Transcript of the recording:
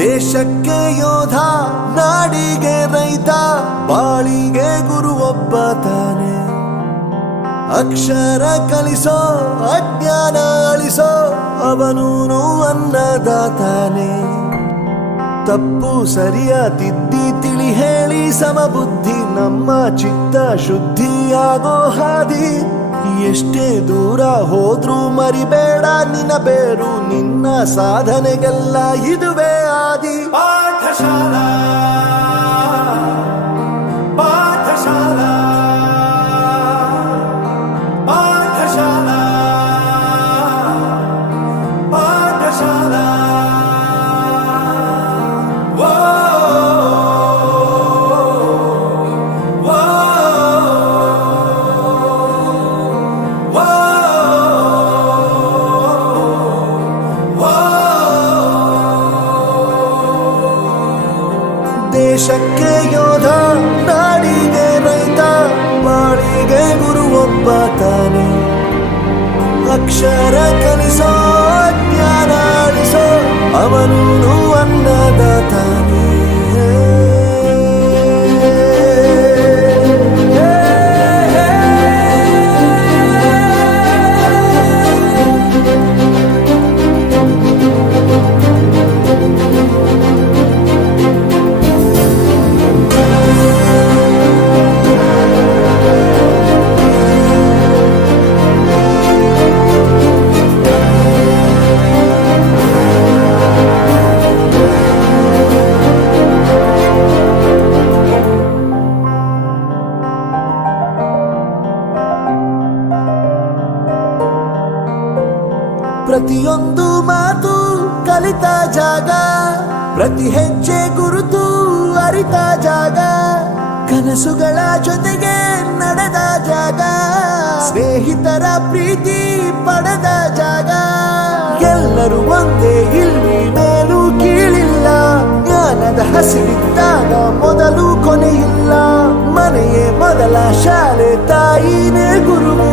ದೇಶಕ್ಕೆ ಯೋಧ, ನಾಡಿಗೆ ರೈತ, ಬಾಳಿಗೆ ಗುರು ಒಬ್ಬ ತಾನೆ. ಅಕ್ಷರ ಕಲಿಸೋ, ಅಜ್ಞಾನ ಅಳಿಸೋ, ಅವನೂನು ಅನ್ನದಾತಾನೆ. ತಪ್ಪು ಸರಿಯ ತಿದ್ದಿ ತಿಳಿ ಹೇಳಿ ಸಮಬುದ್ಧಿ ನಮ್ಮ ಚಿತ್ತ ಶುದ್ಧಿಯಾಗೋ ಹಾದಿ. ಎಷ್ಟೇ ದೂರ ಹೋದ್ರೂ ಮರಿಬೇಡ ನಿನ್ನ ಬೇರು, ನಿನ್ನ ಸಾಧನೆಗೆಲ್ಲ ಇದುವೇ ಆದಿ. ಪಾಠಶಾಲಾ ಪಾಠಶಾಲಾ ಪಾಠಶಾಲಾ ಪಾಠಶಾಲಾ. ದೇಶಕ್ಕೆ ಯೋಧ, ನಾಡಿಗೆ ರೈತ, ಬಾಳಿಗೆ ಗುರು ಒಬ್ಬ ತಾನೆ. ಅಕ್ಷರ ಕಲಿಸೋ, ಜ್ಞಾನ ಅಳಿಸೋ, ಅವನೂನು ಅನ್ನದಾತಾನೆ. ಪ್ರತಿಯೊಂದು ಮಾತು ಕಲಿತ ಜಾಗ, ಪ್ರತಿ ಹೆಜ್ಜೆ ಗುರುತು ಅರಿತ ಜಾಗ, ಕನಸುಗಳ ಜೊತೆಗೆ ನಡೆದ ಜಾಗ, ಸ್ನೇಹಿತರ ಪ್ರೀತಿ ಪಡೆದ ಜಾಗ. ಎಲ್ಲರೂ ಒಂದೇ, ಇಲ್ಲಿ ಮೇಲೂ ಕೀಳಿಲ್ಲ, ಜ್ಞಾನದ ಹಸಿರಿದ್ದಾಗ ಮೊದಲು ಕೊನೆಯಿಲ್ಲ. ಮನೆಯೇ ಮೊದಲ ಶಾಲೆ, ತಾಯಿನೇ ಗುರುವು.